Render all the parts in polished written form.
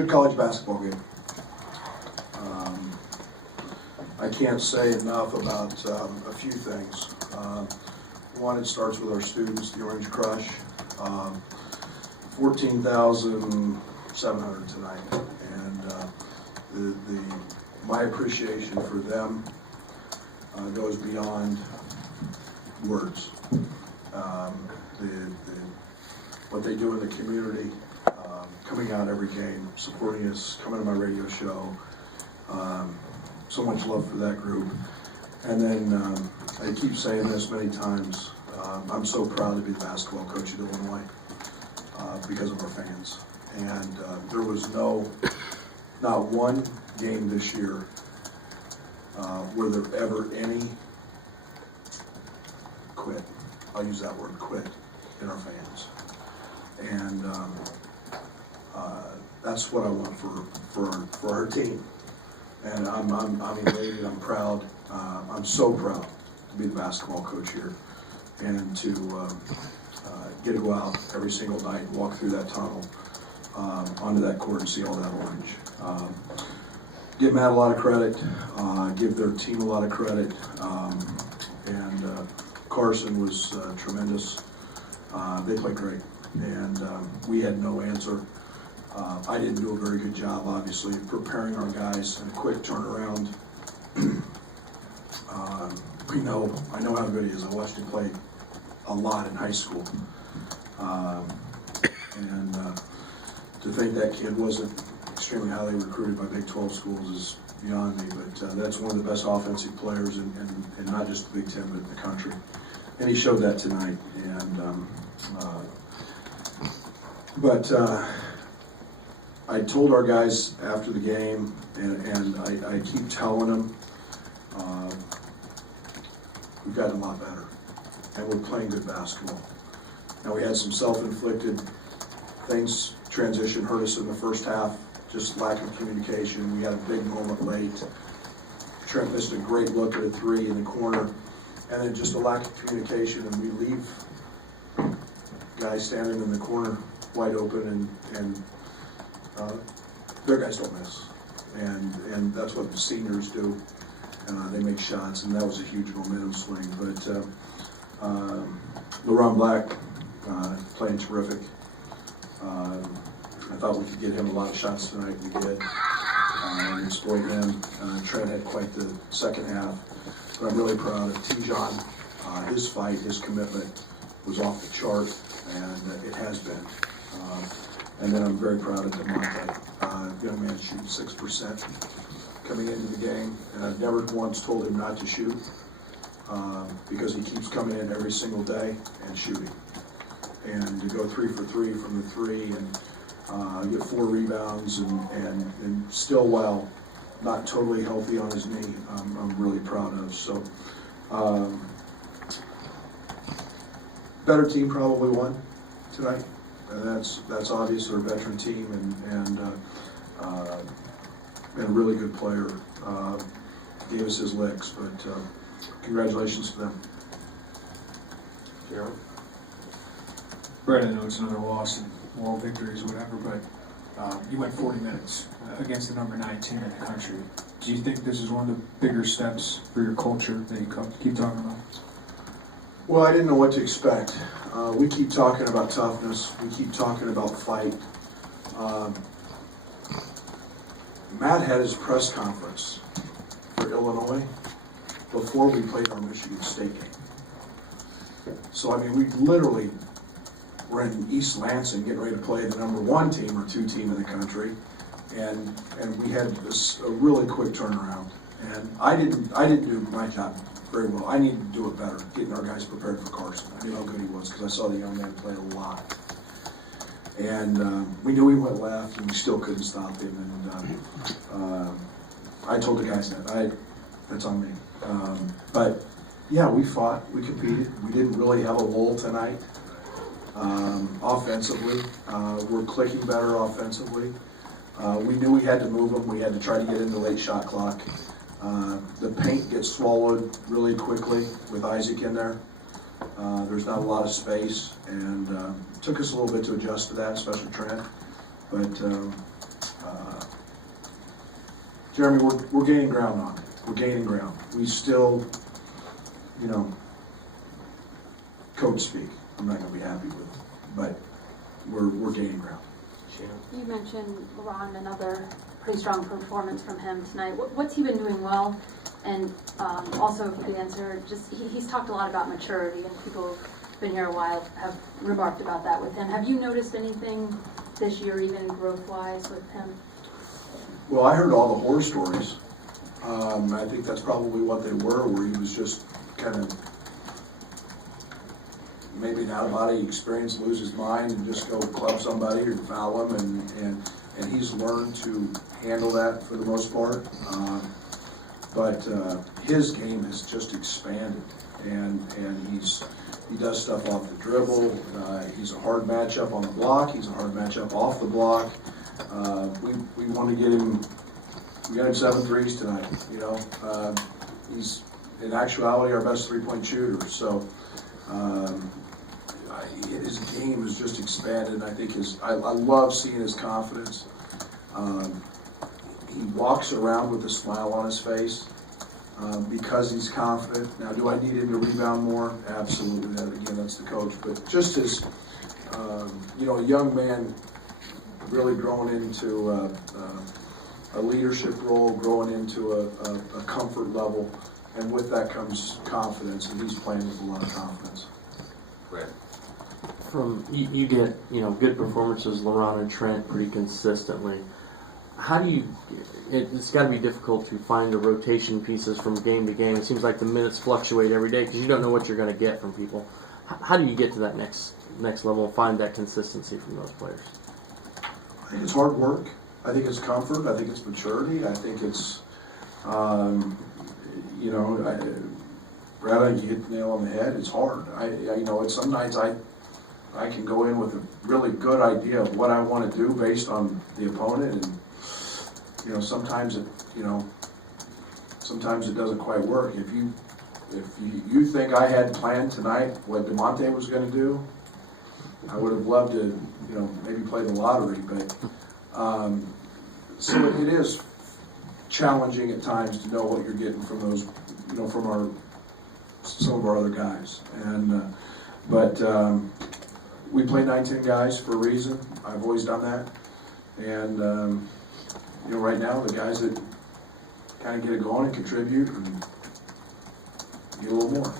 good college basketball game. I can't say enough about a few things. One, it starts with our students, the Orange Crush. 14,700 tonight, and my appreciation for them goes beyond words. What they do in the community, coming out every game, supporting us, coming to my radio show. So much love for that group. And then I keep saying this many times, I'm so proud to be the basketball coach at Illinois because of our fans. And there was not one game this year were there ever any quit. I'll use that word, quit, in our fans. And that's what I want for our team. And I'm elated, I'm proud. I'm so proud to be the basketball coach here and to get to go out every single night, walk through that tunnel, onto that court and see all that orange. Give Matt a lot of credit, give their team a lot of credit, and Carson was tremendous. They played great, and we had no answer. I didn't do a very good job, obviously, of preparing our guys in a quick turnaround. I know how good he is. I watched him play a lot in high school. And to think that kid wasn't extremely highly recruited by Big 12 schools is beyond me, but that's one of the best offensive players in not just the Big 10, but in the country. And he showed that tonight. And I told our guys after the game, and I keep telling them, we've gotten a lot better, and we're playing good basketball. Now we had some self-inflicted things, transition hurt us in the first half, just lack of communication. We had a big moment late. Trent missed a great look at a three in the corner, and then just a lack of communication, and we leave guys standing in the corner wide open, and their guys don't miss. And that's what the seniors do. They make shots, and that was a huge momentum swing. But LeBron Black playing terrific. I thought we could get him a lot of shots tonight. We did. And exploit him. Trent had quite the second half. But I'm really proud of Tijon. His fight, his commitment was off the chart, and it has been. And then I'm very proud of DeMonte. Young man shooting 6% coming into the game. And I've never once told him not to shoot because he keeps coming in every single day and shooting. And to go 3 for 3 from the three and get 4 rebounds and still, while not totally healthy on his knee, I'm really proud of. So better team probably won tonight. And that's obvious. They're a veteran team and a really good player. Gave us his licks, but congratulations to them. Gerald? Brett, I know it's another loss and moral victories, whatever, but you went 40 minutes against the number 9 team in the country. Do you think this is one of the bigger steps for your culture that you keep talking about? Well, I didn't know what to expect. We keep talking about toughness. We keep talking about fight. Matt had his press conference for Illinois before we played our Michigan State game. So, I mean, we literally were in East Lansing getting ready to play the number 1 team or 2 team in the country, and we had a really quick turnaround. And I didn't do my job very well. I needed to do it better, getting our guys prepared for Carson. I knew how good he was because I saw the young man play a lot. And we knew he went left, and we still couldn't stop him. And I told the guys that's on me. But yeah, we fought, we competed. We didn't really have a lull tonight. Offensively, we're clicking better offensively. We knew we had to move them. We had to try to get into late shot clock. The paint gets swallowed really quickly with Isaac in there. There's not a lot of space, and it took us a little bit to adjust to that, especially Trent. But Jeremy, we're gaining ground on it. We're gaining ground. We still, coach speak. I'm not going to be happy with it, but we're gaining ground. You mentioned LeBron, another pretty strong performance from him tonight. What's he been doing well? And also, if you could answer, just he's talked a lot about maturity, and people who've been here a while have remarked about that with him. Have you noticed anything this year, even growth-wise, with him? Well, I heard all the horror stories. I think that's probably what they were, where he was just kind of maybe an out-of-body experience, lose his mind and just go club somebody or foul him, and he's learned to handle that for the most part. But his game has just expanded, and he does stuff off the dribble. He's a hard matchup on the block. He's a hard matchup off the block. We want to get him. We got him 7 threes tonight. He's in actuality our best three-point shooter. So his game has just expanded. And I think I love seeing his confidence. He walks around with a smile on his face because he's confident. Now, do I need him to rebound more? Absolutely. That's the coach. But just as a young man really growing into a leadership role, growing into a comfort level, and with that comes confidence, and he's playing with a lot of confidence. Right. From you get good performances, LeBron and Trent, pretty consistently. How do you? It's got to be difficult to find the rotation pieces from game to game. It seems like the minutes fluctuate every day because you don't know what you're going to get from people. How do you get to that next level and find that consistency from those players? I think it's hard work. I think it's comfort. I think it's maturity. I think it's, Brad, I think you hit the nail on the head. It's hard. It's some nights I can go in with a really good idea of what I want to do based on the opponent, and sometimes it doesn't quite work. If you think I had planned tonight what DeMonte was going to do, I would have loved to maybe play the lottery, but so it is challenging at times to know what you're getting from those, from some of our other guys, and but we play 9-10 guys for a reason. I've always done that, and right now the guys that kind of get it going and contribute and get a little more.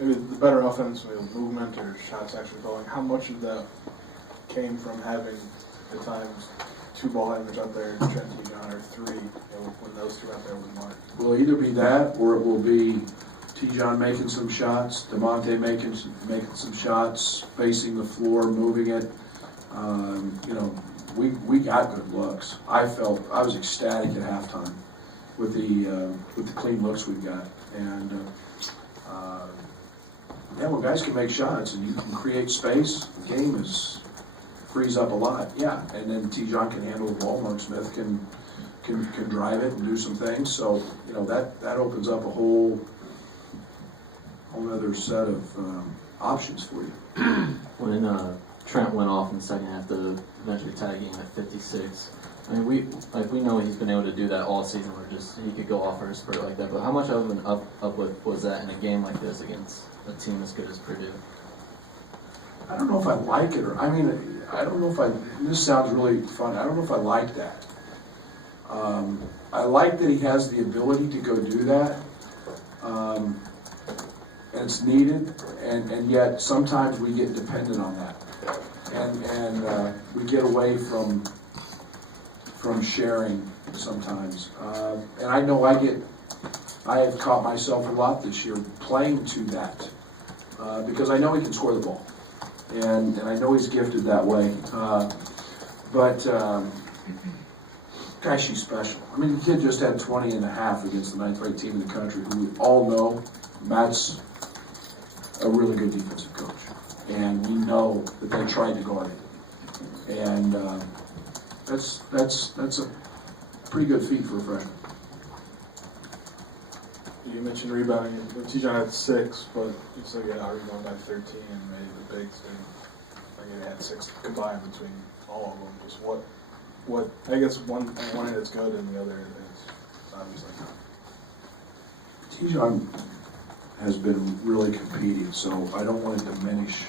Maybe the better offense, movement or shots actually going. How much of that came from having at times 2 ball handlers out there, Trent T-John, or 3, when those 2 out there with Mark? Will either be that, or it will be T-John making some shots, DeMonte making some shots, facing the floor, moving it. We got good looks. I was ecstatic at halftime with the clean looks we've got, and when guys can make shots and you can create space, the game frees up a lot. Yeah, and then T-John can handle the ball. Mark Smith can drive it and do some things. So that opens up a whole other set of options for you. When Trent went off in the second half to eventually tie the game at 56. I mean, we know he's been able to do that all season, where just he could go off for a spurt like that. But how much of an uplift was that in a game like this against a team as good as Purdue? I don't know if I like it, or I don't know if this sounds really fun. I don't know if I like that. I like that he has the ability to go do that. And it's needed, and yet sometimes we get dependent on that. And we get away from sharing sometimes. And I know I have caught myself a lot this year playing to that because I know he can score the ball, and I know he's gifted that way. But gosh, he's special. I mean, the kid just had 20 and a half against the 9th-ranked team in the country, who we all know Matt's a really good defensive coach, and we know that they tried to guard it, and that's a pretty good feat for a freshman. You mentioned rebounding. T-John had 6, but you still get out rebounded by 13, and maybe the bigs didn't. I think they had 6 combined between all of them. Just what, I guess one end it's good and the other is obviously not. Tijon has been really competing, so I don't want to diminish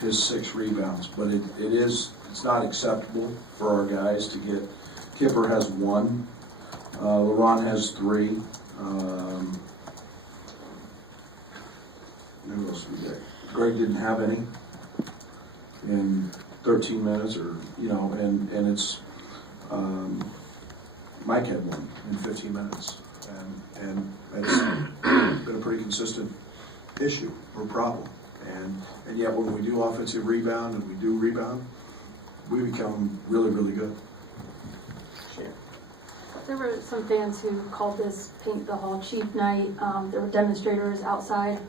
his 6 rebounds, but it's not acceptable for our guys to get. Kipper has 1, LeBron has 3. Who else we got? Greg didn't have any in 13 minutes, or and it's Mike had 1 in 15 minutes, and it's been a pretty consistent issue or problem. And yet when we do offensive rebound and we do rebound, we become really, really good. There were some fans who called this Paint the Hall cheap night. There were demonstrators outside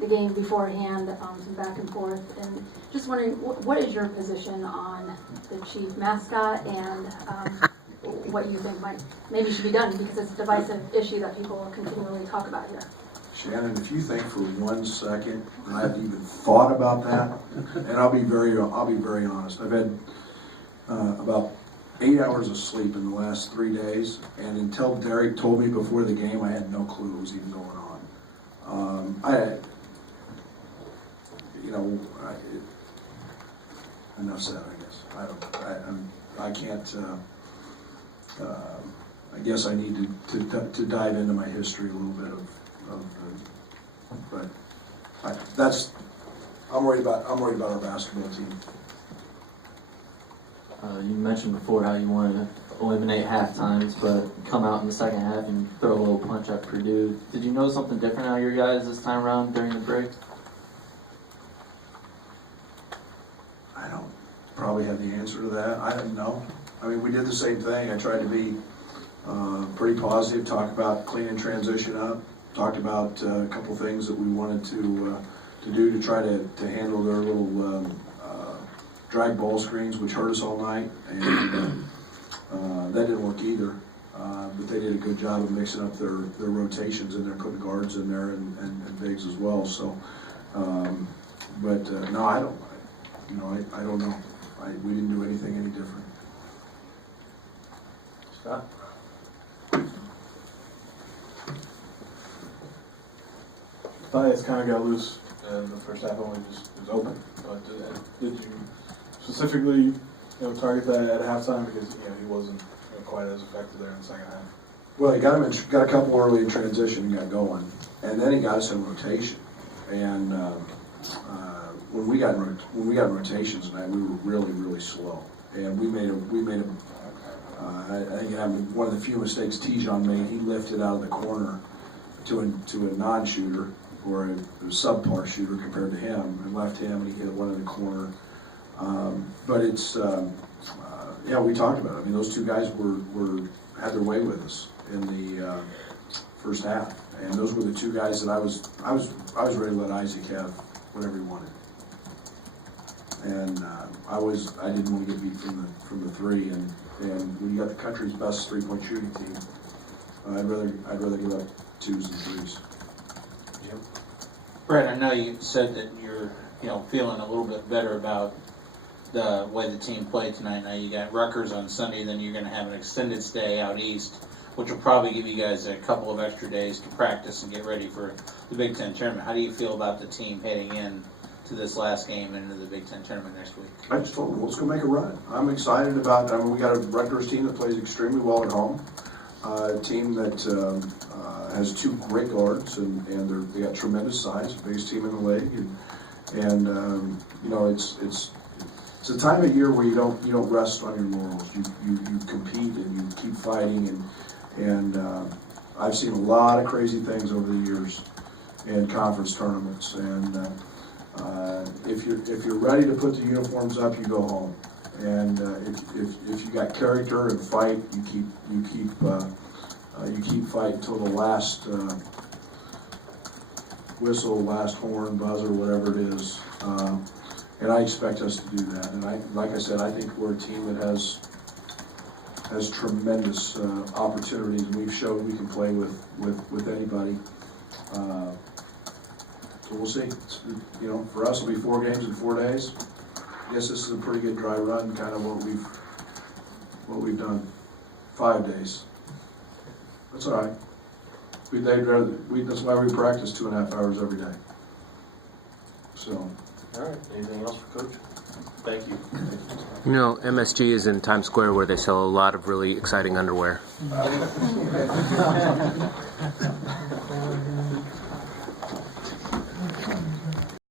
the game beforehand, some back and forth. And just wondering, what is your position on the chief mascot, and what you think maybe should be done, because it's a divisive issue that people continually talk about here. Shannon, if you think for 1 second that I haven't even thought about that, and I'll be very honest. I've had about 8 hours of sleep in the last 3 days, and until Derek told me before the game, I had no clue what was even going on. Enough said, I guess. I can't. I guess I need to dive into my history a little bit but I'm worried about our basketball team. You mentioned before how you want to eliminate half times, but come out in the second half and throw a little punch at Purdue. Did you know something different out of your guys this time around during the break? I don't probably have the answer to that. I don't know. I mean, we did the same thing. I tried to be pretty positive, talk about cleaning transition up, talked about a couple things that we wanted to do to try to handle their little drag ball screens, which hurt us all night, and that didn't work either. But they did a good job of mixing up their rotations in there, putting guards in there and bigs as well. So, no, I don't. I don't know. We didn't do anything any different. Scott? Thias kind of got loose in the first half, only just was open. But did you specifically target that at halftime, because he wasn't quite as effective there in the second half? Well, he got a couple early in transition and got going, and then he got us in rotation. And when we got in rotations tonight, we were really, really slow, and we made a. I think it happened, one of the few mistakes Tijon made. He lifted out of the corner to a non-shooter or a subpar shooter compared to him, and left him, and he hit one in the corner. But it's we talked about it. I mean, those 2 guys had their way with us in the first half, and those were the 2 guys that I was ready to let Isaac have whatever he wanted. And I didn't want to get beat from the 3, and when you got the country's best 3-point shooting team, I'd rather give up 2s than 3s. Jim? Brett, I know you said that you're feeling a little bit better about the way the team played tonight. Now you got Rutgers on Sunday, then you're going to have an extended stay out east, which will probably give you guys a couple of extra days to practice and get ready for the Big Ten tournament. How do you feel about the team heading in to this last game and into the Big Ten tournament next week? I just told them, let's go make a run. I'm excited about. I mean, we got a Rutgers team that plays extremely well at home. A team that has 2 great guards, and they got tremendous size, biggest team in the league, and it's a time of year where you don't rest on your laurels. You compete and you keep fighting, and I've seen a lot of crazy things over the years in conference tournaments, and if you're ready to put the uniforms up, you go home. And if you got character and fight, you keep fighting until the last whistle, last horn, buzzer, whatever it is. And I expect us to do that. And like I said, I think we're a team that has tremendous opportunities, and we've showed we can play with anybody. So we'll see. For us, it'll be 4 games in 4 days. I guess this is a pretty good dry run, kind of what what we've done. 5 days. That's all right. That's why we practice 2.5 hours every day. So. All right, anything else for Coach? Thank you. You know, MSG is in Times Square where they sell a lot of really exciting underwear.